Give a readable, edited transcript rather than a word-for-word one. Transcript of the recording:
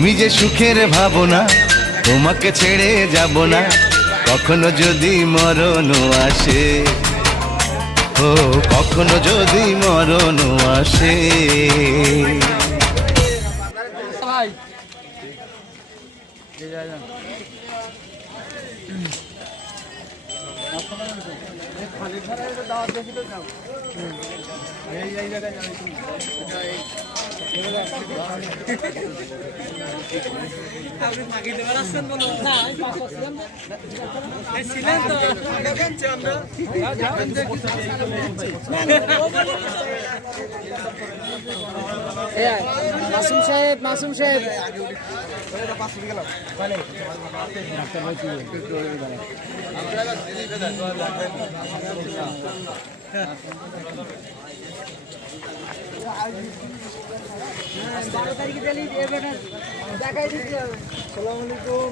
তুমি যে সুখের ভাবনা, তোমাকে ছেড়ে যাব না কখনো যদি মরণ আসে। ও কখনো যদি মরণ আসে। মাসুম সাহেব, মাসুম সাহেব বারো তারিখে দেখাই দিতে হবে। আসসালামু আলাইকুম।